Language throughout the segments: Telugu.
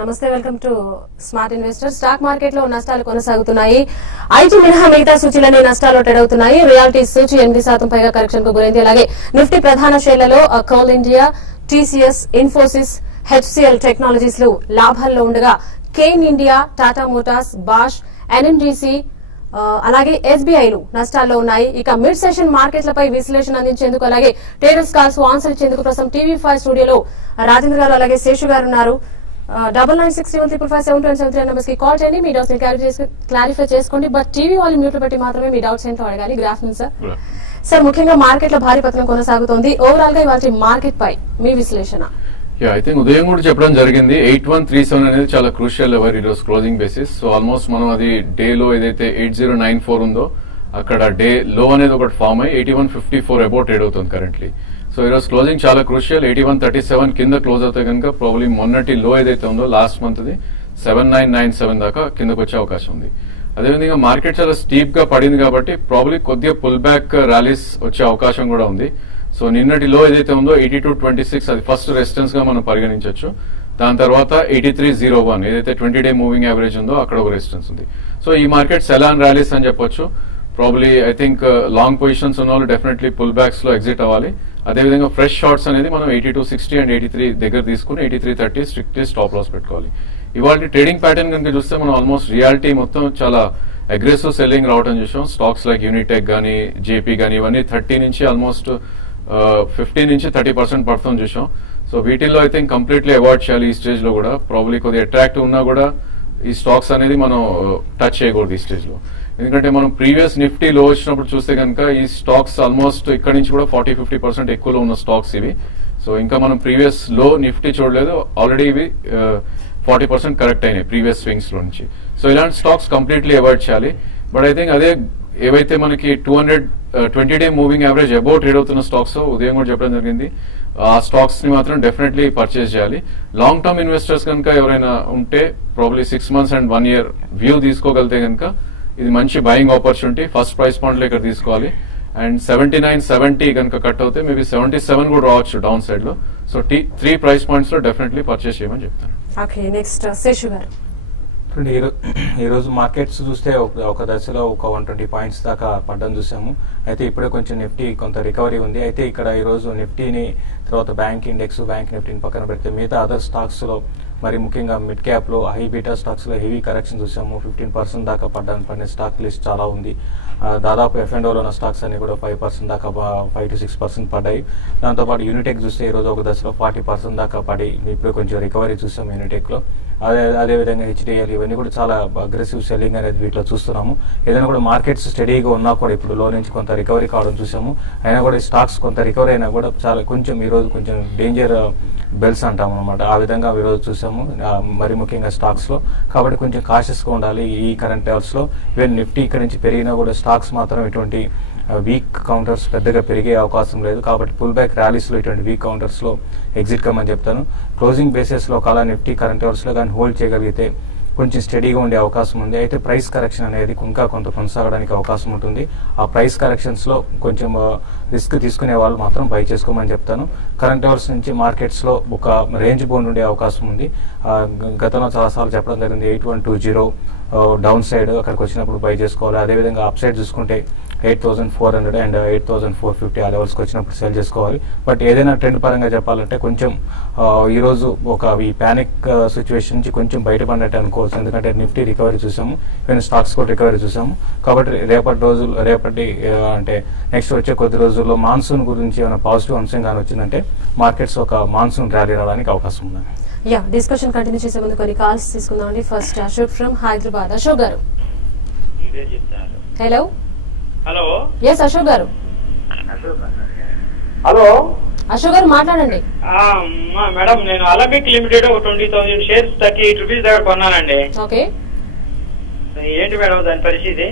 నమస్తే, welcome to smart investor. Stock market లో నష్టాలు కొనసాగుతున్నాయి. ఐటీ మినహా మిగతా సూచీలన్నీ నష్టాల్లో ట్రేడ్ అవుతున్నాయి. రియాలిటీ సూచీ 8% పైగా కరెక్షన్ కు గురైంది. అలాగే నిఫ్టీ ప్రధాన షేర్లలో కోల్ ఇండియా, టీసీఎస్, ఇన్ఫోసిస్, హెచ్సిఎల్ టెక్నాలజీస్ లు లాభాల్లో ఉండగా కేన్ ఇండియా, టాటా మోటార్స్, బాష్, ఎన్ఎండిసి అలాగే ఎస్బీఐలు నష్టాల్లో ఉన్నాయి. ఇక మిడ్ సెషన్ మార్కెట్లపై విశ్లేషణ అందించేందుకు అలాగే ట్రేడర్స్ కాల్స్ ఆన్సర్ ఇచ్చేందుకు ప్రస్తుతం టీవీ5 స్టూడియోలో రాజేంద్ర గారు అలాగే శేషు గారు ఉన్నారు. 9961557273 నెంబర్స్ కి కాల్ చేయండి. మీ డౌట్స్ క్లారిఫై చేసుకోండి. బట్ టీవీ వాళ్ళు మ్యూట్ పెట్టి మాత్రమే మీ డౌట్స్ ఏంటో అడగాలి. Good afternoon sir. సార్, ముఖ్యంగా మార్కెట్ లో భారీ పతనం కొనసాగుతోంది. ఓవరాల్ గా ఇవాళ మార్కెట్ పై మీ విశ్లేషణ? ఐ థింక్ ఉదయం కూడా చెప్పడం జరిగింది 8137 అనేది చాలా క్రూషియల్ లెవెల్ ఈ రోజు క్లోజింగ్ బేసిస్. సో ఆల్మోస్ట్ మనం అది డే లో ఏదైతే 8094 ఉందో అక్కడ డే లో అనేది ఒకటి ఫామ్ అయ్యి 8154 అబౌట్ ట్రేడ్ అవుతుంది కరెంట్లీ. సో ఈ రోజు క్లోజింగ్ చాలా క్రూషియల్. 8137 కింద క్లోజ్ అవుతే కనుక ప్రాబ్లీ మొన్నటి లో ఏదైతే ఉందో లాస్ట్ మంత్ ది 7997 దాకా కిందకు వచ్చే అవకాశం ఉంది. అదేవిధంగా మార్కెట్ చాలా స్టీప్ గా పడింది కాబట్టి ప్రాబ్లీ కొద్దిగా పుల్ బ్యాక్ ర్యాలీస్ వచ్చే అవకాశం కూడా ఉంది. సో నిన్నటి లో ఏదైతే ఉందో 8226 అది ఫస్ట్ రెసిస్టెన్స్ గా మనం పరిగణించవచ్చు. దాని తర్వాత 8301 ఏదైతే 20-day మూవింగ్ యావరేజ్ ఉందో అక్కడ ఒక రెసిస్టెన్స్ ఉంది. సో ఈ మార్కెట్ సెలాన్ ర్యాలీస్ అని చెప్పొచ్చు. Probably I think long positions ఉన్న వాళ్ళు డెఫినెట్లీ పుల్ బ్యాక్స్ లో ఎగ్జిట్ అవ్వాలి. అదేవిధంగా ఫ్రెష్ షార్ట్స్ అనేది మనం 8260 అండ్ 83 దగ్గర తీసుకుని 8330 స్ట్రిక్ట్లీ స్టాప్ లాస్ పెట్టుకోవాలి. ఇవాళ ట్రేడింగ్ ప్యాటర్న్ కనుక చూస్తే మనం ఆల్మోస్ట్ రియాలిటీ మొత్తం చాలా అగ్రెసివ్ సెల్లింగ్ రావడం చూసాం. స్టాక్స్ లైక్ యూనిటెక్ గానీ, జేపీ గానీ ఇవన్నీ 30 నుంచి ఆల్మోస్ట్ 15 నుంచి 30% పడుతుంది చూసాం. సో వీటిల్లో ఐ థింక్ కంప్లీట్లీ అవాయిడ్ చేయాలి. ఈ స్టేజ్ లో కూడా ప్రాబ్లీ కొద్దిగా అట్రాక్టివ్ ఉన్నా కూడా ఈ స్టాక్స్ అనేది మనం టచ్ చేయకూడదు ఈ స్టేజ్ లో. ఎందుకంటే మనం ప్రీవియస్ నిఫ్టీ లో వచ్చినప్పుడు చూస్తే కనుక ఈ స్టాక్స్ ఆల్మోస్ట్ ఇక్కడ నుంచి కూడా 40-50% ఎక్కువలో ఉన్న స్టాక్స్ ఇవి. సో ఇంకా మనం ప్రీవియస్ లో నిఫ్టీ చూడలేదు, ఆల్రెడీ ఇవి 40% కరెక్ట్ అయినాయి ప్రీవియస్ స్వింగ్స్ లో నుంచి. సో ఇలాంటి స్టాక్స్ కంప్లీట్లీ అవాయిడ్ చేయాలి. బట్ ఐ థింక్ అదే ఏవైతే మనకి 220-day moving average about trade అవుతున్న స్టాక్స్ ఉదయం కూడా చెప్పడం జరిగింది, ఆ స్టాక్స్ ని మాత్రం డెఫినెట్లీ పర్చేస్ చేయాలి. లాంగ్ టర్మ్ ఇన్వెస్టర్స్ కనుక ఎవరైనా ఉంటే probably 6 months and 1 year view తీసుకోగలితే కనుక ఇది మంచి buying opportunity. First price point లో ఇక్కడ తీసుకోవాలి. అండ్ 7970 కనుక కట్ అవుతే మేబీ 77 కూడా రావచ్చు డౌన్ సైడ్ లో. సో 3 ప్రైస్ పాయింట్స్ లో డెఫినెట్లీ పర్చేస్ చేయమని చెప్తాను. ఓకే, నెక్స్ట్ శేషు గారు. ఈ రోజు మార్కెట్స్ చూస్తే ఒక దశలో ఒక 120 పాయింట్స్ దాకా పడ్డం చూసాము. అయితే ఇప్పుడే కొంచెం నిఫ్టీ కొంత రికవరీ ఉంది. అయితే ఇక్కడ ఈ రోజు నిఫ్టీని తర్వాత బ్యాంక్ ఇండెక్స్, బ్యాంక్ నిఫ్టీని పక్కన పెడితే మిగతా అదర్ స్టాక్స్ లో మరి ముఖ్యంగా మిడ్ క్యాప్ లో, హై బీటా స్టాక్స్ లో హెవీ కరెక్షన్ చూసాము. 15% దాకా పడిన స్టాక్ లిస్ట్ చాలా ఉంది. దాదాపు F&O లో ఉన్న స్టాక్స్ అన్ని కూడా 5% దాకా 5 to 6% పడ్డాయి. దాంతోపాటు యూనిటెక్ చూస్తే ఈ రోజు ఒక దశలో 40% దాకా పడి ఇప్పుడు కొంచెం రికవరీ చూసాం యూనిటెక్ లో. అదేవిధంగా HDL ఇవన్నీ కూడా చాలా అగ్రెసివ్ సెల్లింగ్ అనేది వీటిలో చూస్తున్నాము. ఏదైనా కూడా మార్కెట్స్ స్టడీగా ఉన్నా కూడా ఇప్పుడు లో నుంచి కొంత రికవరీ కావడం చూసాము. అయినా కూడా ఈ స్టాక్స్ కొంత రికవరీ అయినా కూడా చాలా కొంచెం ఈ రోజు కొంచెం డేంజర్ బెల్స్ అంటాం అనమాట. ఆ విధంగా ఈ రోజు చూసాము మరి ముఖ్యంగా స్టాక్స్ లో. కాబట్టి కొంచెం కాషియస్ గా ఉండాలి ఈ కరెంట్ లెవెల్స్ లో. ఈవెన్ నిఫ్టీ ఇక్కడ నుంచి పెరిగినా కూడా స్టాక్స్ మాత్రం ఇటువంటి వీక్ కౌంటర్స్ పెద్దగా పెరిగే అవకాశం లేదు. కాబట్టి పుల్ బ్యాక్ ర్యాలీస్ లో ఇటువంటి వీక్ కౌంటర్స్ లో ఎగ్జిట్ కమ్మని చెప్తాను. క్లోజింగ్ బేసిస్ లో ఒకలా నిఫ్టీ కరెంట్ లెవెల్స్ లో కానీ హోల్డ్ చేయగలిగితే కొంచెం స్టడీగా ఉండే అవకాశం ఉంది. అయితే ప్రైస్ కరెక్షన్ అనేది ఇంకా కొంత కొనసాగడానికి అవకాశం ఉంటుంది. ఆ ప్రైస్ కరెక్షన్స్ లో కొంచెం రిస్క్ తీసుకునే వాళ్ళు మాత్రం బై చేసుకోమని చెప్తాను. కరెంట్ లెవెల్స్ నుంచి మార్కెట్స్ లో ఒక రేంజ్ బౌండ్ ఉండే అవకాశం ఉంది. గతంలో చాలాసార్లు చెప్పడం జరిగింది 8120 డౌన్ సైడ్ అక్కడికి వచ్చినప్పుడు బై చేసుకోవాలి. అదేవిధంగా అప్ సైడ్ చూసుకుంటే 8400 అండ్ 8450 ఆ లెవెల్స్కి వచ్చినప్పుడు సెల్ చేసుకోవాలి. బట్ ఏదైనా ట్రెండ్ పరంగా చెప్పాలంటే కొంచెం ఈ రోజు ఈ ప్యానిక్ సిచ్యువేషన్ నుంచి కొంచెం బయటపడినట్టు అనుకోవచ్చు. ఎందుకంటే నిఫ్టీ రికవరీ చూసాము, ఈవెన్ స్టాక్స్ కూడా రికవరీ చూసాము. కాబట్టి రేపటి అంటే నెక్స్ట్ వచ్చే కొద్ది రోజుల్లో మాన్సూన్ గురించి ఏమైనా పాజిటివ్ అంశం కానీ వచ్చిందంటే మార్కెట్స్ ఒక మాన్సూన్ ర్యాలీ రావడానికి అవకాశం ఉంది. డిస్కషన్ కంటిన్యూ చేసే ముందు కొన్ని కాల్స్ తీసుకుందామండి. First Ashok from Hyderabad. Ashok garu, hello. Hello, yes Ashok garu. Hello Ashok garu మాట్లాడండి. మేడం, నేను అలబిక్ లిమిటెడ్ 20,000 షేర్స్ 38 రూపీస్ దగ్గర కొన్నానండి. ఓకే, ఏంటి మేడం దాని పరిస్థితి?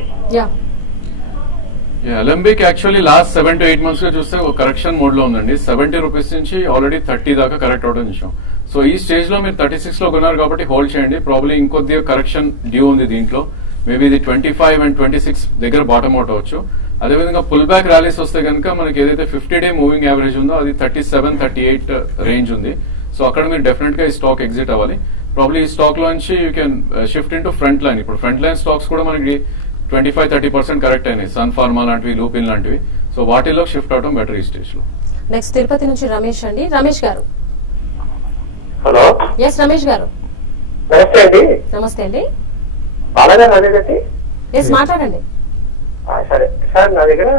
Alembic actually last 7 to 8 months గా చూస్తే ఒక కరెక్షన్ మోడ్ లో ఉందండి. 70 రూపీస్ నుంచి ఆల్రెడీ 30 దాకా కరెక్ట్ అవడం చూసాం. సో ఈ స్టేజ్ లో మీరు 36 లో కొన్నారు కాబట్టి హోల్డ్ చేయండి. ప్రాబ్లీ ఇంకొద్దిగా కరెక్షన్ డ్యూ ఉంది దీంట్లో. మేబీ ఇది 25 and 26 దగ్గర బాటమ్ అవుట్ అవచ్చు. అదేవిధంగా పుల్ బ్యాక్ ర్యాలీస్ వస్తే కనుక మనకి ఏదైతే 50-day మూవింగ్ యావరేజ్ ఉందో అది 37-38 రేంజ్ ఉంది. సో అక్కడ మీరు డెఫినెట్ గా ఈ స్టాక్ ఎగ్జిట్ అవ్వాలి. ప్రాబ్లీ ఈ స్టాక్ లోంచి you can shift in to front line. ఇప్పుడు ఫ్రంట్ లైన్ స్టాక్స్ కూడా మనకి 25-30% కరెక్ట్ అయినాయి, సన్ ఫార్మా లాంటివి, లూపిన్ లాంటివి. సో వాటిలో షిఫ్ట్ అవడం బెటర్ ఈ స్టేజ్ లో. నెక్స్ట్ తిరుపతి నుంచి రమేష్ అండి. రమేష్ గారు. హలో. ఎస్ రమేష్ గారు. నమస్తే అండి. నమస్తే అండి. బాలగారు అదేనండి. ఎస్ మాట్లాడండి. సరే సార్, నా దగ్గర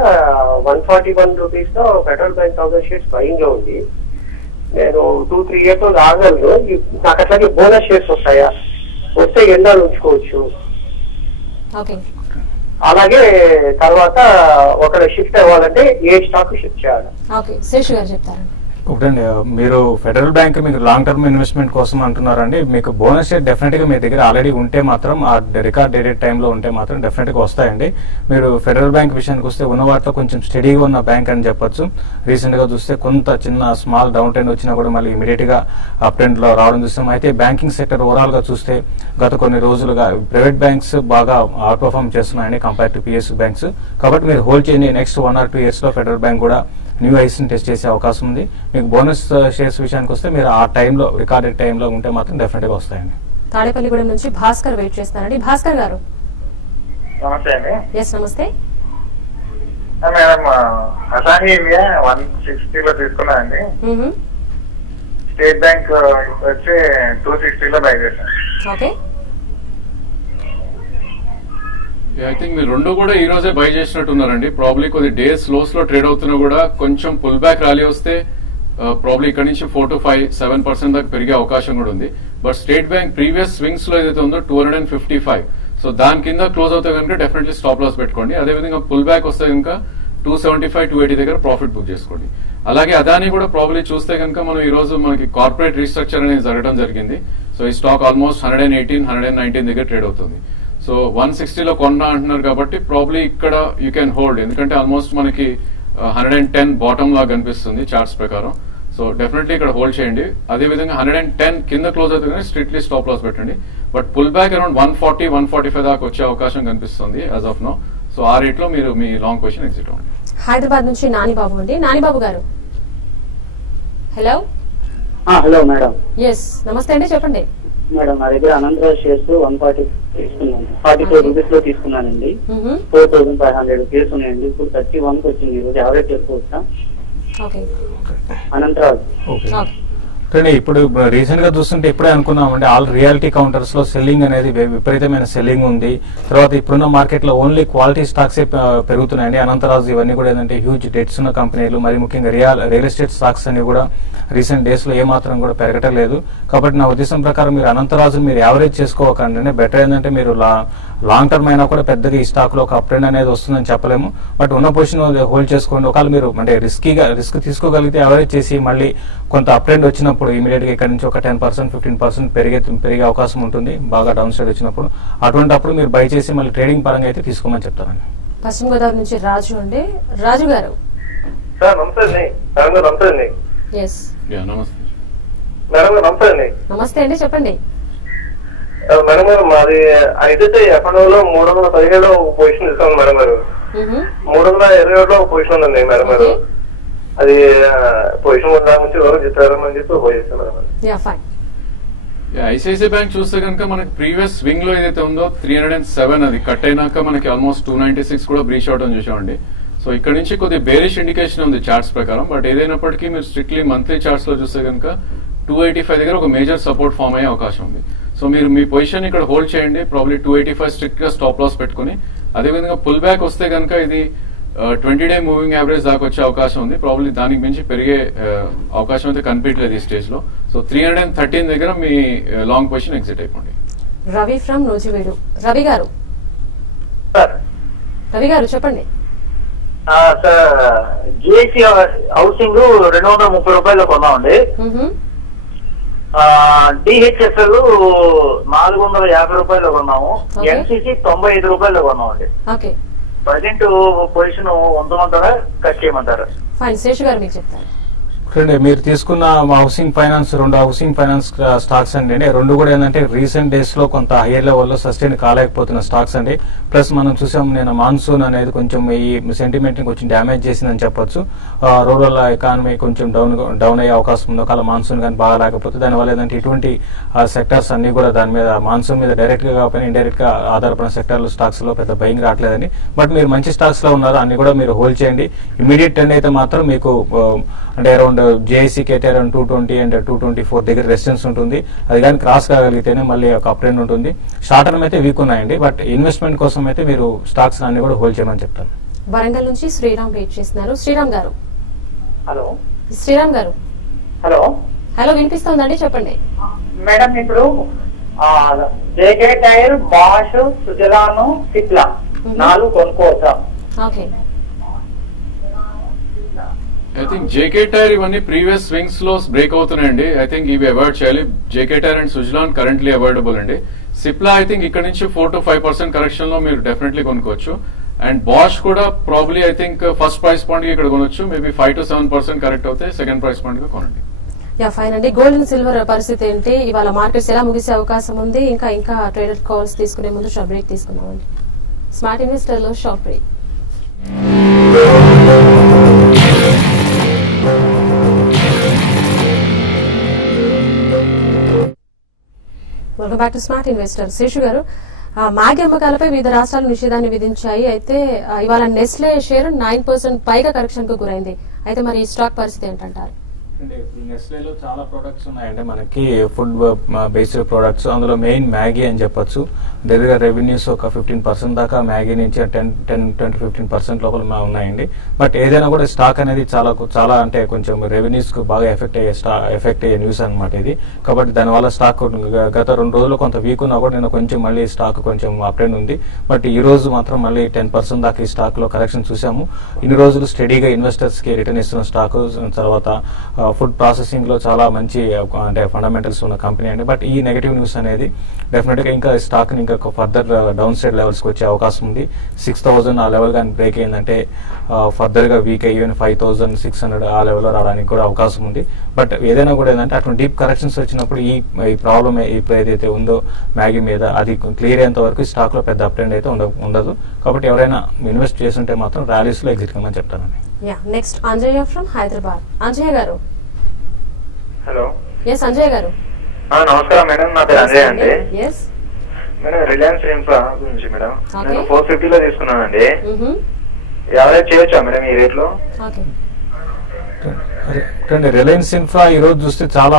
141 రూపీస్ లో ఫెడరల్ బ్యాంక్ 1000 షేర్స్ బయింగ్ లో ఉంది. నేను 2-3 ఇయర్స్ ఆగలను. నాకు అట్లాగే బోనస్ షేర్స్ వస్తాయా? వస్తే ఎన్నాళ్ళు ఉంచుకోవచ్చు? ఓకే. అలాగే తర్వాత ఒక షిఫ్ట్ అవ్వాలంటే ఏ స్టాక్ షిఫ్ట్ చేయాలి? ఓకే, శేషు గారు చెప్తారండి. ఒకటండి, మీరు ఫెడరల్ బ్యాంక్ మీకు లాంగ్ టర్మ్ ఇన్వెస్ట్మెంట్ కోసం అంటున్నారండి. మీకు బోనస్ షేర్ డెఫినెట్ గా మీ దగ్గర ఆల్రెడీ ఉంటే మాత్రం, ఆ రికార్డ్ డేటెడ్ టైంలో ఉంటే మాత్రం డెఫినెట్ గా వస్తాయండి. మీరు ఫెడరల్ బ్యాంక్ విషయానికి వస్తే ఉన్న వాటిలో కొంచెం స్టడీగా ఉన్న బ్యాంక్ అని చెప్పొచ్చు. రీసెంట్ గా చూస్తే కొంత చిన్న స్మాల్ డౌన్ ట్రెండ్ వచ్చినా కూడా మళ్ళీ ఇమీడియట్ గా అప్ ట్రెండ్ లో రావడం చూస్తాం. అయితే బ్యాంకింగ్ సెక్టర్ ఓవరాల్ గా చూస్తే గత కొన్ని రోజులుగా ప్రైవేట్ బ్యాంక్స్ బాగా అవుట్ పర్ఫార్మ్ చేస్తున్నాయండి కంపేర్ టు పిఎస్యూ బ్యాంక్స్. కాబట్టి మీరు హోల్డ్ చేయండి. నెక్స్ట్ 1 or 2 years లో ఫెడరల్ బ్యాంక్ కూడా న్యూ హైస్ ని టెస్ట్ చేసే అవకాశం ఉంది. మీకు బోనస్ షేర్స్ విషయానికి వస్తే మీరు ఆ టైంలో రికార్డెడ్ టైంలో ఉంటే మాత్రం డెఫినెట్ గా వస్తాయండి. తాడేపల్లిగూడెం నుంచి భాస్కర్ వెయిట్ చేస్తారండి. భాస్కర్ గారు. నమస్తే అండి. ఎస్ నమస్తే మేడం. అసాహి ఇండియా 160 లో తీసుకున్నా అండి. స్టేట్ బ్యాంక్ వచ్చి 260 లో బై చేశాను. ఓకే. ఐ థింక్ మీరు రెండు కూడా ఈ రోజే బై చేసినట్టున్నారండి. ప్రాబ్లీ కొద్ది డేస్ లోస్ లో ట్రేడ్ అవుతున్నా కూడా కొంచెం పుల్ బ్యాక్ ర్యాలీ వస్తే ప్రాబ్లీ ఇక్కడ నుంచి 4 to 5-7% దాకా పెరిగే అవకాశం కూడా ఉంది. But state bank previous swings లో ఏదైతే ఉందో 255, సో దాని కింద క్లోజ్ అవుతే కనుక డెఫినెట్లీ స్టాప్ లాస్ పెట్టుకోండి. అదేవిధంగా పుల్ బ్యాక్ వస్తే కనుక 275-280 దగ్గర ప్రాఫిట్ బుక్ చేసుకోండి. అలాగే అదాని కూడా ప్రాబ్లీ చూస్తే కనుక మనం ఈ రోజు మనకి కార్పొరేట్ రీస్ట్రక్చర్ అనేది జరగడం జరిగింది. సో ఈ స్టాక్ ఆల్మోస్ట్ 118-119 దగ్గర ట్రేడ్ అవుతుంది. సో 160 లో కొన్నా అంటున్నారు కాబట్టి ప్రాబ్లీ ఇక్కడ యూ కెన్ హోల్డ్, ఎందుకంటే ఆల్మోస్ట్ మనకి 110 బాటమ్ లాగా కనిపిస్తుంది చార్ట్స్ ప్రకారం. సో డెఫినెట్లీ ఇక్కడ హోల్డ్ చేయండి. అదేవిధంగా 110 కింద క్లోజ్ అవుతుంది, స్ట్రిక్ట్లీ స్టాప్ లాస్ పెట్టండి. బట్ పుల్ బ్యాక్ అరౌండ్ 140-145 దాకా వచ్చే అవకాశం కనిపిస్తుంది యాజ్ ఆఫ్ నో. సో ఆ రేట్ లో మీరు మీ లాంగ్ పొజిషన్ ఎగ్జిట్ అవ్వండి. హైదరాబాద్ నుంచి నానిబాబు అండి. నానిబాబు గారు. హలో. Hello madam. ఎస్ నమస్తే అండి, చెప్పండి. మేడం, నా దగ్గర అనంతరాజ్ షేర్స్ 140 తీసుకున్నాను, 44 రూపీస్ లో తీసుకున్నానండి. 4500 షేర్స్ ఉన్నాయండి. ఇప్పుడు 31 వచ్చింది. ఈ రోజు యావరేజ్ చేసుకోవచ్చా? అనంతరాజ్. ఇప్పుడు రీసెంట్ గా చూస్తుంటే ఇప్పుడే అనుకున్నామండి, ఆల్ రియాలిటీ కౌంటర్స్ లో సెల్లింగ్ అనేది విపరీతమైన సెల్లింగ్ ఉంది. తర్వాత ఇప్పుడున్న మార్కెట్ లో ఓన్లీ క్వాలిటీ స్టాక్స్ పెరుగుతున్నాయండి. అనంతరాజ్ ఇవన్నీ కూడా ఏంటంటే హ్యూజ్ డెట్స్ ఉన్న కంపెనీలు, మరి ముఖ్యంగా రియల్ ఎస్టేట్ స్టాక్స్ అన్ని కూడా రీసెంట్ డేస్ లో ఏమాత్రం కూడా పెరగటం లేదు. కాబట్టి నా ఉద్దేశం ప్రకారం మీరు అనంతరాజు మీరు యావరేజ్ చేసుకోకండి. బెటర్ ఏంటంటే మీరు లాంగ్ టర్మ్ అయినా కూడా పెద్దగా ఈ స్టాక్ లో ఒక అప్ ట్రెండ్ అనేది వస్తుందని చెప్పలేము. బట్ ఉన్న పొజిషన్ హోల్డ్ చేసుకోండి. ఒకవేళ మీరు అంటే రిస్క్ తీసుకోగలిగితే యావరేజ్ చేసి మళ్ళీ కొంత అప్ ట్రెండ్ వచ్చినప్పుడు ఇమీడియట్ గా ఇక్కడ నుంచి ఒక 10%-15% పెరిగే అవకాశం ఉంటుంది బాగా డౌన్ సైడ్ వచ్చినప్పుడు. అటువంటి అప్పుడు మీరు బై చేసి మళ్ళీ ట్రేడింగ్ పరంగా అయితే తీసుకోమని చెప్తానండి. పశ్చిమ గోదావరి నుంచి రాజు అండి. రాజు గారు. నమస్తే అండి, చెప్పండి. మేడం గారు, మాది అయితే ఎఫ్ఎన్ఓలో 317 పొజిషన్ ఇస్తాను మేడం గారు. 327లో పొజిషన్ ఉందండి మేడం గారు. అది పొజిషన్ నుంచి చెప్తారని చెప్పి పోయేస్తాను. ఐసిఐసిఐ బ్యాంక్ చూస్తే కనుక మనకి ప్రీవియస్ స్వింగ్ లో ఏదైతే ఉందో 307 అది కట్ అయినాక మనకి ఆల్మోస్ట్ 296 కూడా బ్రీచ్ అవడం చూసామండి. సో ఇక్కడ నుంచి కొద్దిగా బేరిష్ ఇండికేషన్ ఉంది చార్ట్స్ ప్రకారం. బట్ ఏదైనప్పటికీ మీరు స్ట్రిక్ట్లీ మంత్లీ చార్ట్స్ లో చూస్తే కనుక 285 దగ్గర ఒక మేజర్ సపోర్ట్ ఫామ్ అయ్యే అవకాశం ఉంది. సో మీరు మీ పొజిషన్ ఇక్కడ హోల్డ్ చేయండి. ప్రాబ్లీ 285 స్ట్రిక్ట్ గా స్టాప్ లాస్ పెట్టుకుని, అదేవిధంగా పుల్ బ్యాక్ వస్తే కనుక ఇది 20-day మూవింగ్ యావరేజ్ దాకా వచ్చే అవకాశం ఉంది. ప్రాబ్లీ దానికి మించి పెరిగే అవకాశం అయితే కనిపించలేదు ఈ స్టేజ్ లో. సో 313 దగ్గర మీ లాంగ్ పొజిషన్ ఎగ్జిట్ అయిపోండి. రవి ఫ్రమ్ నూజివీడు. రవి గారు. చెప్పండి. జిఐసి హౌసింగ్ 230 రూపాయలు కొన్నామండి. డిహెచ్ఎఫ్ఎల్ 450 రూపాయలు కొన్నాము. ఎన్సిసి 95 రూపాయలు కొన్నామండి. ప్రజెంట్ పొజిషన్ ఉంచమంటారా, కట్ చేయమంటారా? ఫైన్, శేషు గారు మీకు చెప్తారు. మీరు తీసుకున్న housing finance, 2 housing finance stocks అండి. రెండు కూడా ఏంటంటే రీసెంట్ డేస్ లో కొంత హైయర్ లెవెల్లో సస్టైన్ కాలేకపోతున్న స్టాక్స్ అండి. ప్లస్ మనం చూసాం నేను మాన్సూన్ అనేది కొంచెం ఈ సెంటిమెంట్ ని కొంచెం డ్యామేజ్ చేసిందని చెప్పొచ్చు. రూరల్ ఎకానమీ కొంచెం డౌన్ అయ్యే అవకాశం ఉంది ఒకవేళ మాన్సూన్ కానీ బాగా లేకపోతే. దానివల్ల ఏంటంటే ఇటువంటి సెక్టర్స్ అన్ని కూడా దాని మీద మాన్సూన్ మీద డైరెక్ట్ గా కాకపోయినా ఇండైరెక్ట్ గా ఆధారపడిన సెక్టర్లు స్టాక్స్ లో పెద్ద బయింగ్ రావట్లేదని. బట్ మీరు మంచి స్టాక్స్ లో ఉన్నారు, అన్ని కూడా మీరు హోల్డ్ చేయండి. ఇమీడియట్ ట్రెండ్ అయితే మాత్రం మీకు అంటే అరౌండ్ జేఐసీ కేటీ అరౌండ్ 220 అండ్ 224 దగ్గర రెసిస్టెన్స్ ఉంటుంది. అది కానీ క్రాస్ కాగలిగితేనే మళ్ళీ ఒక అప్ ట్రెండ్ ఉంటుంది. షార్ట్ టర్మ్ అయితే వీక్ ఉన్నాయండి, బట్ ఇన్వెస్ట్మెంట్ కోసం అయితే మీరు స్టాక్స్ అన్ని కూడా హోల్డ్ చేయమని చెప్తాను. వరంగల్ నుంచి శ్రీరామ్ వెయిట్ చేస్తున్నారు. శ్రీరామ్ గారు. హలో శ్రీరామ్ గారు. హలో హలో వినిపిస్తుందండి, చెప్పండి. మేడం ఇప్పుడు జేకే టైర్, బాష్, సుజలాను, సిప్లా 4 కొనుక్కోవచ్చా? Okay. I think JK Tyre ఇవన్నీ ప్రీవియస్ స్వింగ్స్ లో బ్రేక్ అవుతున్నాయండి. ఐ థింక్ ఇవి అవాయిడ్ చేయాలి. JK Tyre and Suzlon currently avoidable అండి. సిప్లా ఐ థింక్ ఇక్కడ నుంచి 4 to 5% కరెక్షన్ లో మీరు డెఫినెట్లీ కొనుక్కోవచ్చు. అండ్ బాష్ కూడా probably I think first price point కి ఇక్కడ కొనొచ్చు. మేబీ 5 to 7% కరెక్ట్ అవుతే సెకండ్ ప్రైస్ పాయింట్ గా కొనండి. ఫైన్ అండి. గోల్డ్ అండ్ సిల్వర్ పరిస్థితి ఏంటి? ఇవాళ మార్కెట్స్ ఎలా ముగిసే అవకాశం ఉంది? ఇంకా ట్రేడర్ కాల్స్ తీసుకునే ముందు షార్ట్ బ్రేక్ తీసుకున్నామండి. స్మార్ట్ ఇన్వెస్టర్ లో short break. Welcome back to smart investor. Seshu గారు, మ్యాగీ అమ్మకాలపై వివిధ రాష్ట్రాలు నిషేధాన్ని విధించాయి. అయితే ఇవాళ నెస్లే షేర్ 9% పైగా కరెక్షన్ కు గురైంది. అయితే మరి ఈ స్టాక్ పరిస్థితి ఏంటంటారు? నెస్లేలో చాలా ప్రొడక్ట్స్ ఉన్నాయండి మనకి, ఫుడ్ బేస్డ్ ప్రొడక్ట్స్. అందులో మెయిన్ మ్యాగీ అని చెప్పొచ్చు. దగ్గర రెవెన్యూస్ ఒక 15% దాకా మ్యాగీ నుంచి 10-15% లోపల ఉన్నాయండి. బట్ ఏదైనా కూడా స్టాక్ అనేది చాలా అంటే కొంచెం రెవెన్యూస్ కు బాగా ఎఫెక్ట్ అయ్యే న్యూస్ అనమాట ఇది. కాబట్టి దానివల్ల స్టాక్ గత 2 రోజులు కొంత వీక్ ఉన్నా కూడా నేను కొంచెం మళ్ళీ స్టాక్ కొంచెం అప్ ట్రెండ్ ఉంది. బట్ ఈ రోజు మాత్రం మళ్ళీ 10% దాకా ఈ స్టాక్ లో కరెక్షన్ చూసాము. ఇన్ని రోజులు స్టడీగా ఇన్వెస్టర్స్ కి రిటర్న్ ఇస్తున్న స్టాక్, తర్వాత ఫుడ్ ప్రాసెసింగ్ లో చాలా మంచి అంటే ఫండమెంటల్స్ ఉన్న కంపెనీ అండి. బట్ ఈ నెగటివ్ న్యూస్ అనేది డెఫినెట్ గా ఇంకా స్టాక్ ని ఇంకా ఫర్దర్ డౌన్ సైడ్ లెవెల్స్ కి వచ్చే అవకాశం ఉంది. 6000 ఆ లెవెల్ కానీ బ్రేక్ అయిందంటే ఫర్దర్ గా వీక్ అయ్యి 5600 ఆ లెవెల్ లో రావడానికి కూడా అవకాశం ఉంది. బట్ ఏదైనా కూడా ఏంటంటే అటువంటి డీప్ కరెక్షన్స్ వచ్చినప్పుడు ఈ ప్రాబ్లమ్ ఇప్పుడు ఏదైతే ఉందో మ్యాగీ మీద అది క్లియర్ అయ్యేంత వరకు స్టాక్ లో పెద్ద అప్ ట్రెండ్ అయితే ఉండదు. కాబట్టి ఎవరైనా ఇన్వెస్ట్ చేస్తుంటే మాత్రం ర్యాలీస్ లో ఎగ్జిట్ కమని చెప్తానండి. Next Anjaiah from Hyderabad. Anjaiah garu. Hello. Yes Anjay గారు. నమస్కారం మేడం, నా పేరు అంజయ్ అండి. ఎస్ మేడం, రిలయన్స్ ఇన్ఫ్రా గురించి మేడం Okay. నేను 450 లో తీసుకున్నానండి. యావరేజ్ చేయొచ్చా మేడం ఈ రేట్ లో? ఓకే. రిలయన్స్ ఇన్ఫ్రా ఈ రోజు చూస్తే చాలా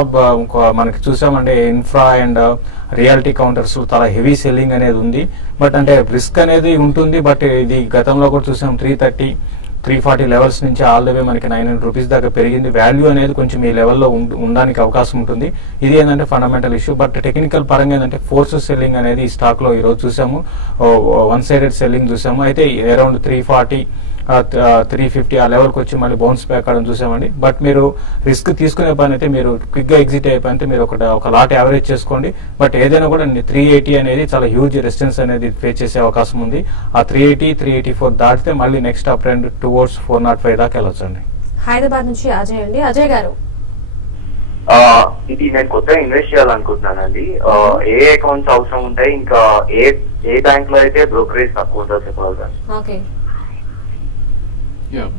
మనకి చూసామండి. ఇన్ఫ్రా అండ్ రియాలిటీ కౌంటర్స్ చాలా హెవీ సెల్లింగ్ అనేది ఉంది. బట్ అంటే రిస్క్ అనేది ఉంటుంది. బట్ ఇది గతంలో కూడా చూసాం 330-340 లెవెల్స్ నుంచి ఆల్ ద వే మనకి 900 రూపీస్ దాకా పెరిగింది. వాల్యూ అనేది కొంచెం ఈ లెవెల్లో ఉండడానికి అవకాశం ఉంటుంది. ఇది ఏంటంటే ఫండమెంటల్ ఇష్యూ. బట్ టెక్నికల్ పరంగా ఏంటంటే ఫోర్స్ సెల్లింగ్ అనేది ఈ స్టాక్ లో ఈ రోజు చూసాము. 1 సైడెడ్ సెల్లింగ్ చూసాము. అయితే అరౌండ్ 340-350 ఆ లెవెల్కి వచ్చి మళ్ళీ బౌన్స్ బ్యాక్ అవడం చూసామండి. బట్ మీరు రిస్క్ తీసుకునే పని అయితే మీరు క్విక్ గా ఎగ్జిట్ అయ్యే పని అయితే మీరు ఒక లాట్ యావరేజ్ చేసుకోండి. బట్ ఏదైనా కూడా 380 అనేది చాలా హ్యూజ్ రెసిస్టెన్స్ అనేది ఫేస్ చేసే అవకాశం ఉంది. ఆ 380-384 దాటితే మళ్ళీ నెక్స్ట్ అప్ ట్రెండ్ టువర్డ్స్ 405 దాకా వెళ్ళొచ్చండి. హైదరాబాద్ నుంచి అజయ్ అండి. అజయ్ గారు. ఇది నేను కొత్తగా ఇన్వెస్ట్ చేయాలనుకుంటున్నానండి. ఏ అకౌంట్స్ అవసరం ఉంటాయి, ఇంకా ఏ బ్యాంక్ లో అయితే బ్రోకరేజ్ తక్కువ ఉంటుందో చెప్పగలరా? ఓకే.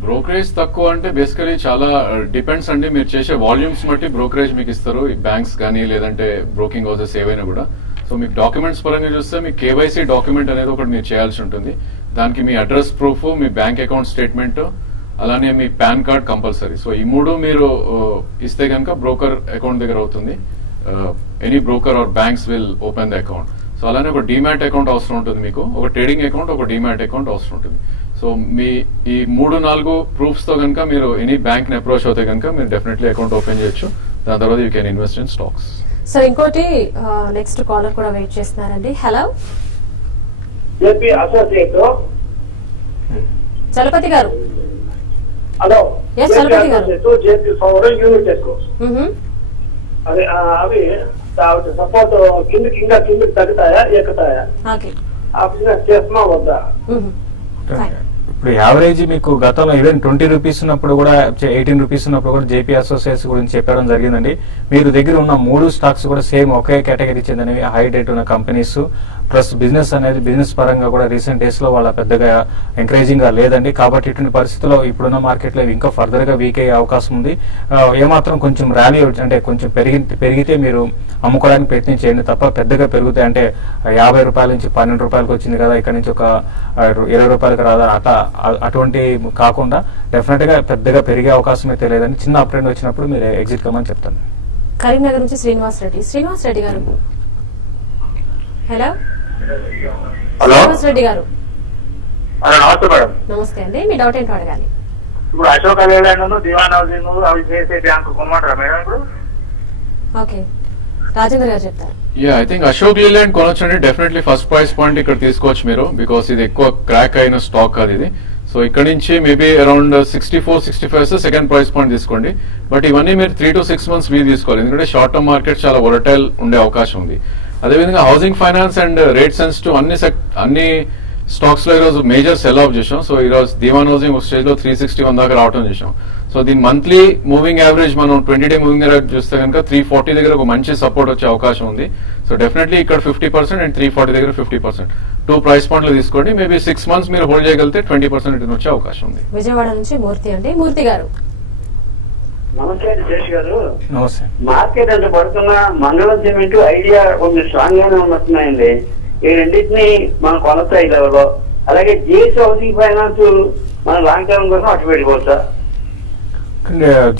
బ్రోకరేజ్ తక్కువ అంటే బేసికలీ చాలా డిపెండ్స్ అండి. మీరు చేసే వాల్యూమ్స్ బట్టి బ్రోకరేజ్ మీకు ఇస్తారు, బ్యాంక్స్ కానీ లేదంటే బ్రోకింగ్ హౌసెస్ ఏవైనా కూడా. సో మీకు డాక్యుమెంట్స్ పరంగా చూస్తే మీకు కేవైసీ డాక్యుమెంట్ అనేది ఒకటి మీరు చేయాల్సి ఉంటుంది. దానికి మీ అడ్రస్ ప్రూఫ్, మీ బ్యాంక్ అకౌంట్ స్టేట్మెంట్, అలానే మీ పాన్ కార్డ్ కంపల్సరీ. సో ఈ 3 మీరు ఇస్తే కనుక బ్రోకర్ అకౌంట్ దగ్గర అవుతుంది. Any broker or banks will open the account. So అలానే ఒక డీమ్యాట్ అకౌంట్ అవసరం ఉంటుంది మీకు, ఒక ట్రేడింగ్ అకౌంట్, ఒక డీమ్యాట్ అకౌంట్ అవసరం ఉంటుంది. సో మీ ఈ 3-4 ప్రూఫ్స్ తో కనుక మీరు ఎనీ బ్యాంక్ ని అప్రోచ్ అవుతే కనుక మీరు డెఫినెట్లీ అకౌంట్ ఓపెన్ చేయొచ్చు. దాని తర్వాత you can invest in stocks. So ఇంకోటి నెక్స్ట్ కాలర్ కూడా వెయిట్ చేస్తున్నారండి. హలో చలపతి గారు. హలో. ఎస్ చలపతి గారు. అదే అవి సపోర్ట్ కిందకి తగ్గుతాయా ఎక్కుతాయా? ఓకే. ఆ బిజినెస్ చేస్తున్నా వద్దా? ఇప్పుడు యావరేజ్ మీకు గతంలో ఈవెన్ 20 రూపీస్ ఉన్నప్పుడు కూడా 18 రూపీస్ ఉన్నప్పుడు కూడా జేపీ అసోసియేట్స్ గురించి చెప్పడం జరిగిందండి. మీరు దగ్గర ఉన్న 3 స్టాక్స్ కూడా సేమ్ ఒకే కేటగిరీ చెందినవి, హై రేట్ ఉన్న కంపెనీస్. ప్లస్ బిజినెస్ పరంగా కూడా రీసెంట్ డేస్ లో వాళ్ళ పెద్దగా ఎంకరేజింగ్ గా లేదండి. కాబట్టి ఇటువంటి పరిస్థితుల్లో ఇప్పుడున్న మార్కెట్ లో ఇంకా ఫర్దర్ గా వీక్ అయ్యే అవకాశం ఉంది. ఏమాత్రం కొంచెం ర్యాలీ అంటే కొంచెం పెరిగితే మీరు అమ్ముకోవడానికి ప్రయత్నం చేయండి తప్ప పెద్దగా పెరుగుతాయి అంటే 50 రూపాయల నుంచి 12 రూపాయలకు వచ్చింది కదా ఇక్కడ నుంచి ఒక 20 రూపాయలకు రాదా అటువంటి కాకుండా డెఫినెట్ గా పెద్దగా పెరిగే అవకాశం అయితే లేదని చిన్న అప్ ట్రెండ్ వచ్చినప్పుడు మీరు ఎగ్జిట్ కమని చెప్తాను. కరీంనగర్ నుంచి శ్రీనివాస్ రెడ్డి గారు. హలో శ్రీనివాస్ రెడ్డి గారు. నమస్తే మేడం. నమస్తే అండి, మీ డౌట్ ఏంటో అడగాలి. ఇప్పుడు అశోక్ లేలాండ్, దివాన్ హౌసింగ్ అవి చేసే బ్యాంకు కొనమంటారా మేడం ఇప్పుడు? ఓకే, రాజేంద్ర గారు చెప్తారు. ఐ థింక్ అశోక్ లేలాండ్ కొనొచ్చండి. డెఫినెట్లీ ఫస్ట్ ప్రైస్ పాయింట్ ఇక్కడ తీసుకోవచ్చు మీరు, బికాస్ ఇది ఎక్కువ క్రాక్ అయిన స్టాక్ అది ఇది. సో ఇక్కడ నుంచి maybe around 64-65 second price point తీసుకోండి. బట్ ఇవన్నీ మీరు 3 to 6 months మీరు తీసుకోవాలి, ఎందుకంటే షార్ట్ టర్మ్ మార్కెట్ చాలా వొలటైల్ ఉండే అవకాశం ఉంది. అదేవిధంగా housing finance and rate sensitive అన్ని స్టాక్స్ లో ఈరోజు మేజర్ సెల్ ఆఫ్ చేసాం. సో ఈరోజు దివాన్ హౌసింగ్ ఒక స్టేజ్ లో 361 దాకా రావడం చేసాం. సో దీని మంత్లీ మూవింగ్ యావరేజ్ మనం 20-day మూవింగ్ యావరేజ్ చూస్తే కనుక 340 దగ్గర ఒక మంచి సపోర్ట్ వచ్చే అవకాశం ఉంది. సో డెఫినెట్లీ ఇక్కడ 50% అండ్ 340 దగ్గర 50%, 2 ప్రైస్ పాయింట్లు తీసుకోండి. మేబీ 6 months మీరు హోల్డ్ చేయగలిగితే 20% రిటర్న్ వచ్చే అవకాశం ఉంది. విజయవాడ నుంచి మూర్తి అండి. మూర్తి గారు. నమస్తే అండి శేష్ గారు. నమస్తే. మార్కెట్ అంటే పడుతున్న మంగళం సిమెంట్ ఐడియా కొంచెం స్ట్రాంగ్ గానే ఉన్నట్టున్నాయండి. ఈ రెండింటిని మనం కొనొచ్చా ఈ లెవెల్లో? అలాగే జేఎస్ హౌసింగ్ ఫైనాన్స్ మన లాంగ్ టర్మ్ కోసం అటు పెట్టుకోవచ్చా?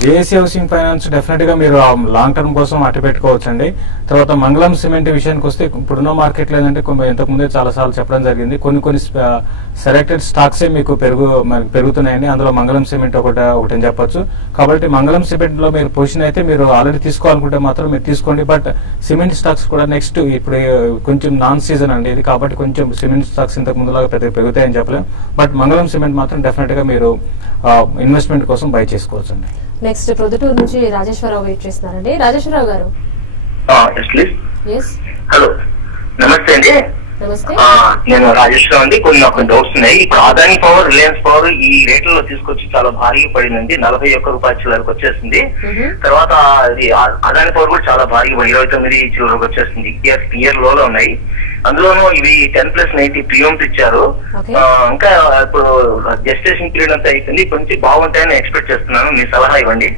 జేఏసీ హౌసింగ్ ఫైనాన్స్ డెఫినెట్ గా మీరు లాంగ్ టర్మ్ కోసం అటు పెట్టుకోవచ్చు అండి. తర్వాత మంగళం సిమెంట్ విషయానికి వస్తే ఇప్పుడున్న మార్కెట్ లో ఏంటంటే ఇంతకు ముందే చాలా సార్లు చెప్పడం జరిగింది, కొన్ని సెలెక్టెడ్ స్టాక్సే మీకు పెరుగుతున్నాయండి. అందులో మంగళం సిమెంట్ ఒకటి అని చెప్పొచ్చు. కాబట్టి మంగళం సిమెంట్ లో మీరు పొజిషన్ అయితే మీరు ఆల్రెడీ తీసుకోవాలనుకుంటే మాత్రం మీరు తీసుకోండి. బట్ సిమెంట్ స్టాక్స్ కూడా నెక్స్ట్ ఇప్పుడు కొంచెం నాన్ సీజన్ అండి ఇది, కాబట్టి కొంచెం సిమెంట్ స్టాక్స్ ఇంతకు ముందులాగా పెద్దగా పెరుగుతాయని చెప్పలేం. బట్ మంగళం సిమెంట్ మాత్రం డెఫినెట్ గా మీరు ఇన్వెస్ట్మెంట్ కోసం బై చేసుకోవచ్చు. నెక్స్ట్ ప్రొద్దుటూరు నుంచి రాజేశ్వరరావు వెయిట్ చేస్తున్నారండి. రాజేశ్వరరావు గారు. హలో నమస్తే అండి. నమస్తే. నేను రాజేశ్వరరావు అండి. కొన్ని డౌట్స్ ఉన్నాయి. ఇప్పుడు అదాని పవర్, రిలయన్స్ పవర్ ఈ రేట్లలో తీసుకొచ్చి చాలా భారీగా పడిందండి. 41 రూపాయల చిల్లరకు వచ్చేసింది. తర్వాత అదాని పవర్ కూడా చాలా భారీగా 29 చిల్లరకు వచ్చేసింది. ఇయర్ లోలో ఉన్నాయి. అందులోనూ ఇవి 10+90 ప్రీమియం ఇచ్చారు. ఇంకా ఇప్పుడు జస్టేషన్ పీరియడ్ అంతా అయిపోయింది. ఇప్పటి నుంచి బాగుంటాయని ఎక్స్పెక్ట్ చేస్తున్నాను. మీ సలహా ఇవ్వండి.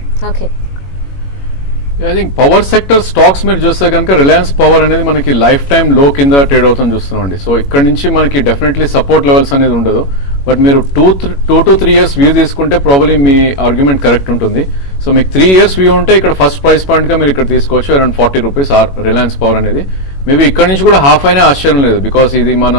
I think power sector stocks మీరు చూస్తే కనుక రిలయన్స్ పవర్ అనేది మనకి లైఫ్ టైం లో కింద ట్రేడ్ అవుతుంది చూస్తున్నాండి. సో ఇక్కడ నుంచి మనకి డెఫినెట్లీ సపోర్ట్ లెవెల్స్ అనేది ఉండదు. బట్ మీరు 2 to 3 years వ్యూ తీసుకుంటే ప్రాబబ్లీ మీ ఆర్గ్యుమెంట్ కరెక్ట్ ఉంటుంది. సో మీకు 3 years వ్యూ ఉంటే ఇక్కడ ఫస్ట్ ప్రైస్ పాయింట్ గా మీరు ఇక్కడ తీసుకోవచ్చు అరౌండ్ 40 రూపీస్ రిలయన్స్ పవర్ అనేది. మేబీ ఇక్కడ నుంచి కూడా హాఫ్ అయినా ఆశ్చర్యం లేదు, బికాస్ ఇది మన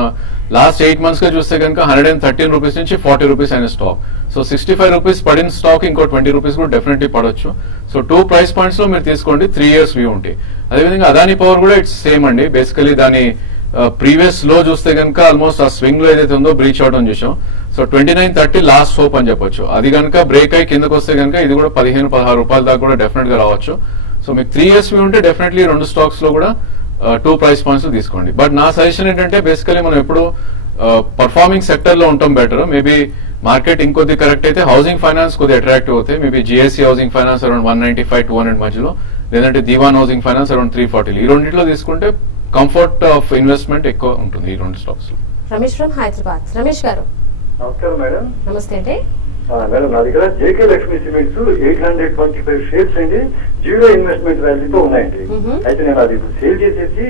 లాస్ట్ 8 months గా చూస్తే కనుక 113 రూపీస్ నుంచి 40 రూపీస్ అయిన స్టాక్. సో 65 రూపీస్ పడిన స్టాక్ ఇంకో 20 రూపీస్ కూడా డెఫినెట్లీ పడవచ్చు. సో 2 ప్రైస్ పాయింట్స్ లో మీరు తీసుకోండి, 3 years వ్యూ ఉంటాయి. అదేవిధంగా అదాని పవర్ కూడా ఇట్స్ సేమ్ అండి. బేసికలీ దాని ప్రీవియస్ లో చూస్తే కనుక ఆల్మోస్ట్ ఆ స్వింగ్ లో ఏదైతే ఉందో బ్రీచ్ అవడం చూసాం. సో 29.30 లాస్ట్ హోప్ అని చెప్పొచ్చు. అది కనుక బ్రేక్ అయ్యి కిందకు వస్తే కనుక ఇది కూడా 15-16 రూపాయల దాకా కూడా డెఫినెట్ గా రావచ్చు. సో మీకు 3 years వ్యూ ఉంటే డెఫినెట్లీ 2 స్టాక్స్ లో కూడా 2 ప్రైస్ పాయింట్స్ తీసుకోండి. బట్ నా సజెషన్ ఏంటంటే బేసికలీ మనం ఎప్పుడు పర్ఫార్మింగ్ సెక్టర్ లో ఉంటాం బెటర్. మేబీ మార్కెట్ ఇంకొద్ది కరెక్ట్ అయితే హౌసింగ్ ఫైనాన్స్ కొద్దిగా అట్రాక్టివ్ అవుతాయి. Maybe GSC housing finance around 195-200 మధ్యలో, లేదంటే దివాన్ హౌసింగ్ ఫైనాన్స్ అరౌండ్ 340. ఈ రెండింటిలో తీసుకుంటే కంఫర్ట్ ఆఫ్ ఇన్వెస్ట్మెంట్ ఎక్కువ ఉంటుంది ఈ 2 స్టాక్స్ లో. రమేష్ ఫ్రమ్ హైదరాబాద్. రమేష్ గారు. నమస్కారం మేడం. నమస్తే అండి. మేడం నా దగ్గర జేకే లక్ష్మీ సిమెంట్స్ 825 షేర్స్ అండి, 0 ఇన్వెస్ట్మెంట్ వాల్యూతో ఉన్నాయండి. అయితే నేను అది సేల్ చేసేసి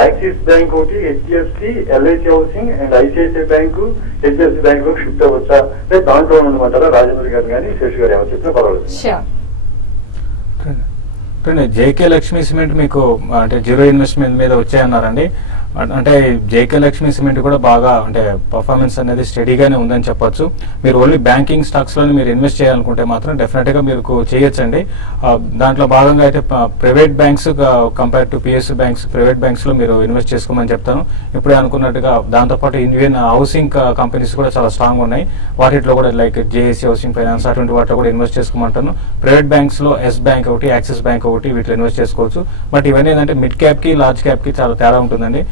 యాక్సిస్ బ్యాంక్ ఒకటి, HDFC, LIC housing and ICICI bank, HDFC bank లో షిఫ్ట్ అవ్వచ్చా? అంటే దాంట్లో ఉండమంటారా? రాజేంద్ర గారు కానీ శేష్ గారు ఏమో చెప్పినా పర్వాలేదు. జేకే లక్ష్మీ సిమెంట్ మీకు అంటే 0 ఇన్వెస్ట్మెంట్ మీద వచ్చాయన్నారండి. అంటే జేకే లక్ష్మీ సిమెంట్ కూడా బాగా అంటే పర్ఫార్మెన్స్ అనేది స్టడీగానే ఉందని చెప్పొచ్చు. మీరు ఓన్లీ బ్యాంకింగ్ స్టాక్స్ లోనే మీరు ఇన్వెస్ట్ చేయాలనుకుంటే మాత్రం డెఫినెట్ గా మీరు చేయొచ్చండి. దాంట్లో భాగంగా అయితే private banks compare to PSU banks, private banks లో మీరు ఇన్వెస్ట్ చేసుకోమని చెప్తాను. ఇప్పుడే అనుకున్నట్టుగా దాంతోపాటు ఇండియన్ హౌసింగ్ కంపెనీస్ కూడా చాలా స్ట్రాంగ్ ఉన్నాయి. వాటిలో కూడా లైక్ జేఏసీ హౌసింగ్ ఫైనాన్స్ అటువంటి వాటిలో కూడా ఇన్వెస్ట్ చేసుకోమంటాను. ప్రైవేట్ బ్యాంక్స్ లో ఎస్ బ్యాంక్ ఒకటి, యాక్సిస్ బ్యాంక్ ఒకటి వీటిలో ఇన్వెస్ట్ చేసుకోవచ్చు. బట్ ఇవన్నీ ఏంటంటే మిడ్ క్యాప్ కి లార్జ్ క్యాప్ కి చాలా తేడా ఉంటుందండి.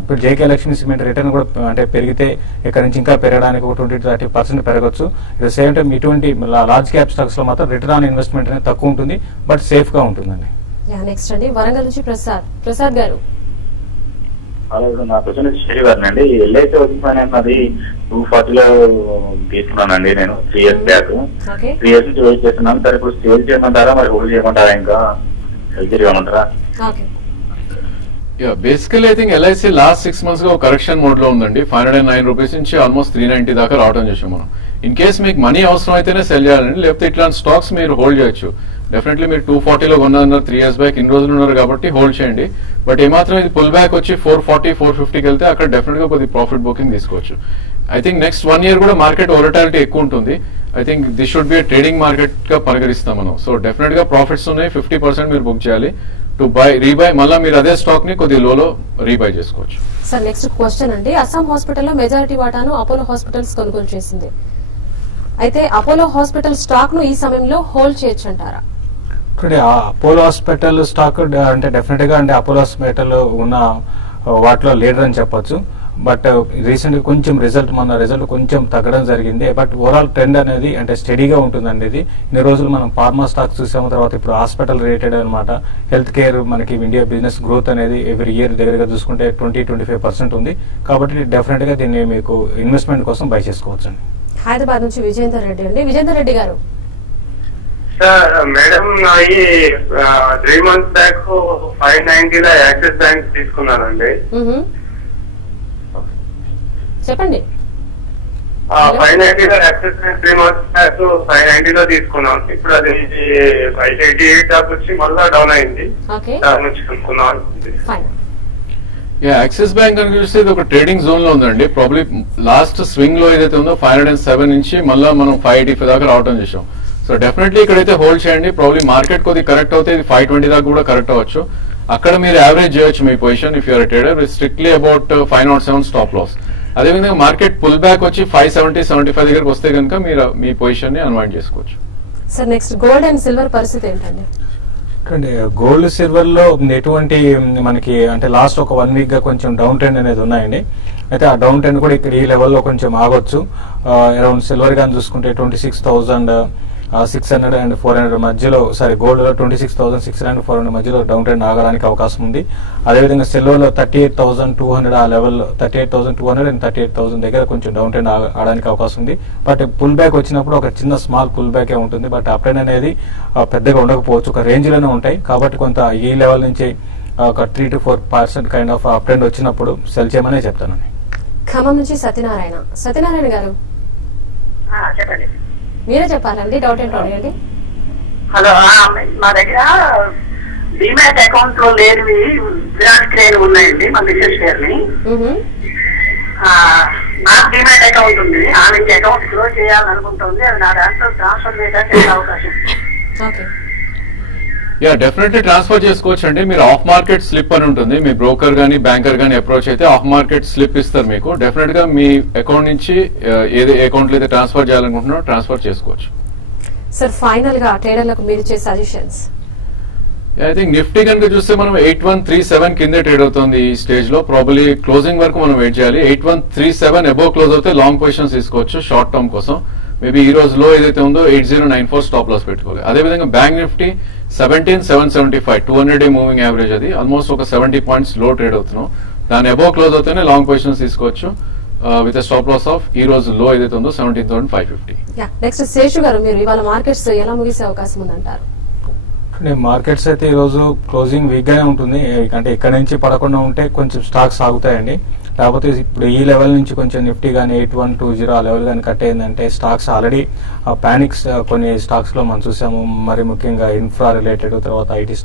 ఇప్పుడు జేకే లక్ష్మీ సిమెంట్ రిటర్న్ కూడా అంటే పెరిగితే ఇక్కడ నుంచి ఇంకా పెరగడానికి ఒక 20-30% పెరగచ్చు. అట్ ద సేమ్ టైం ఇటువంటి లార్జ్ క్యాప్ స్టాక్స్ లో మాత్రం రిటర్న్ ఆన్ ఇన్వెస్ట్మెంట్ అనేది తక్కువ ఉంటుంది, బట్ సేఫ్ గా ఉంటుందండి. నెక్స్ట్ అండి వరంగల్ నుంచి ప్రసాద్ గారు. నా క్వశ్చన్ శ్రీ గారిని అండి. ఎల్ఐసి అది 240లో తీసుకున్నానండి నేను 3 years బ్యాక్. 3 years నుంచి వెయిట్ చేస్తున్నాను. సరే ఇప్పుడు సేల్ చేయమంటారా మరి హోల్డ్ చేయమంటారా, ఇంకా చేయమంటారా? Basically I think LIC last 6 months గా ఒక కరెక్షన్ మోడ్ లో ఉందండి. 509 రూపీస్ నుంచి ఆల్మోస్ట్ 390 దాకా రావడం చేసాం మనం. ఇన్ కేస్ మీకు మనీ అవసరం అయితేనే సెల్ చేయాలండి, లేకపోతే ఇట్లాంటి స్టాక్స్ మీరు హోల్డ్ చేయొచ్చు. డెఫినెట్లీ మీరు 240లో కొన్నారు 3 years బ్యాక్, ఇన్ని రోజులు ఉన్నారు కాబట్టి హోల్డ్ చేయండి. బట్ ఏమాత్రం ఇది పుల్ బ్యాక్ వచ్చి 440-450కి వెళ్తే అక్కడ డెఫినెట్ గా కొద్ది ప్రాఫిట్ బుకింగ్ తీసుకోవచ్చు. ఐ థింక్ నెక్స్ట్ 1 year కూడా మార్కెట్ వోలటాలిటీ ఎక్కువ ఉంటుంది. I think this should be trading market గా పరిగణిస్తాం మనం. సో డెఫినెట్ గా ప్రాఫిట్స్ ఉన్నాయి, 50% మీరు బుక్ చేయాలి టు బై రీబై. మళ్ళీ మీరు అదే స్టాక్ ని కొద్ది లోలో రీబై చేసుకోవచ్చు. సార్ నెక్స్ట్ క్వశ్చన్ అండి, అస్సాం హాస్పిటల్లో మెజారిటీ వాటాను అపోలో హాస్పిటల్స్ కొనుగోలు చేసింది. అయితే అపోలో హాస్పిటల్ స్టాక్ ను ఈ సమయంలో హోల్డ్ చేయొచ్చు అంటారా? అపోలో హాస్పిటల్ స్టాక్ అంటే డెఫినెట్ గా అంటే అపోలో హాస్పిటల్ ఉన్న వాటిలో లీడర్ అని చెప్పొచ్చు. బట్ రీసెంట్ గా కొంచెం మన రిజల్ట్ కొంచెం తగ్గడం జరిగింది. బట్ ఓవరాల్ ట్రెండ్ అనేది అంటే స్టడీగా ఉంటుందండి. ఇది ఇన్ని రోజులు మనం ఫార్మా స్టాక్స్ చూసాము, తర్వాత ఇప్పుడు హాస్పిటల్ రిలేటెడ్ అనమాట. హెల్త్ కేర్ మనకి ఇండియా బిజినెస్ గ్రోత్ అనేది ఎవ్రీ ఇయర్ దగ్గరగా చూసుకుంటే 20-25% ఉంది. కాబట్టి డెఫినెట్ గా దీన్ని మీకు ఇన్వెస్ట్మెంట్ కోసం బై చేసుకోవచ్చు అండి. హైదరాబాద్ నుంచి విజేందర్ రెడ్డి అండి. విజేందర్ రెడ్డి గారు. సార్ మేడం, ఈ 3 months బ్యాక్ 590లో యాక్సిస్ బ్యాంక్ తీసుకున్నానండి. చెప్పండి. 590లో యాక్సిస్ బ్యాంక్ 3 months బ్యాక్ 590లో తీసుకున్నాం. ఇప్పుడు అది 588 దాకా వచ్చి మళ్ళా డౌన్ అయింది. దాని నుంచి కొనుక్కున్నాం. యాక్సిస్ బ్యాంక్ అని చూస్తే ఇది ఒక ట్రేడింగ్ జోన్ లో ఉందండి. ప్రాబ్లీ లాస్ట్ స్వింగ్ లో ఏదైతే ఉందో 507 నుంచి మళ్ళీ మనం 585 దాకా రావడం చేసాం. సో డెఫినెట్లీ ఇక్కడైతే హోల్డ్ చేయండి. ప్రాబ్లీ మార్కెట్ కొద్ది కరెక్ట్ అవుతే ఇది 520 దాకా కూడా కరెక్ట్ అవ్వచ్చు. అక్కడ మీరు యావరేజ్ చేయొచ్చు మీ position if you're trader with strictly about 507 stop loss. అదేవిధంగా మార్కెట్ పుల్ బ్యాక్ వచ్చి 570-75 దగ్గరకు వస్తే కనుక మీరు మీ పొజిషన్ ని అన్వైండ్ చేసుకోవచ్చు. Sir next gold and silver పరిస్థితి ఏంటండి? గోల్డ్ సిల్వర్ లో ఎటువంటి మనకి అంటే లాస్ట్ ఒక 1 week గా కొంచెం డౌన్ ట్రెండ్ అనేది ఉన్నాయండి. అయితే ఆ డౌన్ ట్రెండ్ కూడా ఇక్కడ ఈ లెవెల్లో కొంచెం ఆగొచ్చు. అరౌండ్ సిల్వర్ గాని చూసుకుంటే 26,600 and 400 మధ్యలో, సారీ గోల్డ్ లో 26,600-400 మధ్యలో డౌన్ ట్రెండ్ ఆగడానికి అవకాశం ఉంది. అదేవిధంగా సిల్వర్ లో 38,200 ఆ లెవెల్లో 38,200 and 38,000 దగ్గర కొంచెం డౌన్ ట్రెండ్ ఆగడానికి అవకాశం ఉంది. బట్ పుల్ బ్యాక్ వచ్చినప్పుడు ఒక చిన్న స్మాల్ పుల్ బ్యాకే ఉంటుంది. బట్ అప్ ట్రెండ్ అనేది పెద్దగా ఉండకపోవచ్చు, ఒక రేంజ్ లోనే ఉంటాయి. కాబట్టి కొంత ఈ లెవెల్ నుంచి ఒక 3-4% కైండ్ ఆఫ్ అప్ ట్రెండ్ వచ్చినప్పుడు సెల్ చేయమనే చెప్తానండి. ఖమ్మం నుంచి సత్యనారాయణ గారు. చెప్పండి. మీరే చెప్పాలండి, డౌట్ ఏంటో అడగండి. హలో, మా దగ్గర డిమాట్ అకౌంట్ లో లేనివి విరాట్ క్రేన్ ఉన్నాయండి, మా మిస్సెస్ పేరుని. నాకు డిమాట్ అకౌంట్ ఉంది, ఆమెకి అకౌంట్ క్లోజ్ చేయాలనుకుంటుంది. అది నా దాంట్లో ట్రాన్స్ఫర్ చేయడానికి అవకాశం. డెఫినెట్లీ ట్రాన్స్ఫర్ చేసుకోవచ్చు అండి. మీరు ఆఫ్ మార్కెట్ స్లిప్ అని ఉంటుంది, మీ బ్రోకర్ గానీ బ్యాంకర్ గానీ అప్రోచ్ అయితే ఆఫ్ మార్కెట్ స్లిప్ ఇస్తారు మీకు. డెఫినెట్ గా మీ అకౌంట్ నుంచి ఏది అకౌంట్ లో అయితే ట్రాన్స్ఫర్ చేయాలనుకుంటున్నారో ట్రాన్స్ఫర్ చేసుకోవచ్చు. సార్ ఫైనల్ గా ట్రేడర్లకు మీరు ఇచ్చే సజెషన్స్? ఐ థింక్ నిఫ్టీ కనుక చూస్తే మనం 8137 కింద ట్రేడ్ అవుతుంది ఈ స్టేజ్ లో. ప్రాబబ్లీ క్లోజింగ్ వరకు మనం వెయిట్ చేయాలి. 8137 అబోవ్ క్లోజ్ అవుతే లాంగ్ పొజిషన్స్ తీసుకోవచ్చు షార్ట్ టర్మ్ కోసం. మేబీ ఈ రోజు లో ఏదైతే ఉందో 8094 స్టాప్ లాస్ పెట్టుకోవాలి. అదేవిధంగా bank Nifty 17,775 200-day moving average, అది ఆల్మోస్ట్ ఒక 70 points లో ట్రేడ్ అవుతున్నాం. దాని అబోవ్ క్లోజ్ అవుతేనే లాంగ్ పొజిషన్స్ తీసుకోవచ్చు విత్ స్టాప్ లాస్ ఆఫ్ ఈ రోజు లో ఏదైతే ఉందో 17,550. నెక్స్ట్ శేషు గారు, మీరు ఇవాళ మార్కెట్స్ ఎలా ముగిసే అవకాశం ఉందంటారు? మార్కెట్స్ అయితే ఈ రోజు క్లోజింగ్ వీక్ గానే ఉంటుంది. అంటే ఇక్కడ నుంచి పడకుండా ఉంటే కొంచెం స్టాక్స్ ఆగుతాయండి. లేకపోతే ఇప్పుడు ఈ లెవెల్ నుంచి కొంచెం నిఫ్టీ కానీ 8120 ఆ లెవెల్ కానీ కట్ అయిందంటే స్టాక్స్ ఆల్రెడీ పానిక్స్ కొన్ని స్టాక్స్ లో మనం చూసాము. మరి ముఖ్యంగా ఇన్ఫ్రా రిలేటెడ్, తర్వాత ఐటీ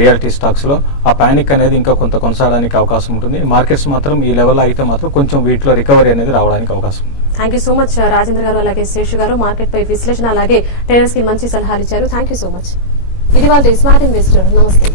రియాలిటీ స్టాక్స్ లో ఆ పానిక్ అనేది ఇంకా కొంత కొనసాగడానికి అవకాశం ఉంటుంది. మార్కెట్స్ మాత్రం ఈ లెవెల్ అయితే మాత్రం కొంచెం వీటిలో రికవరీ అనేది రావడానికి అవకాశం ఉంది. Thank you so much Rajendra గారు, అలాగే శేషు గారు. మార్కెట్ పై విశ్లేషణ అలాగే ట్రేడర్స్ కి మంచి సలహాలు ఇచ్చారు. Thank you so much. ఇది వాళ్ళ స్మార్ట్ ఇన్వెస్టర్. నమస్తే.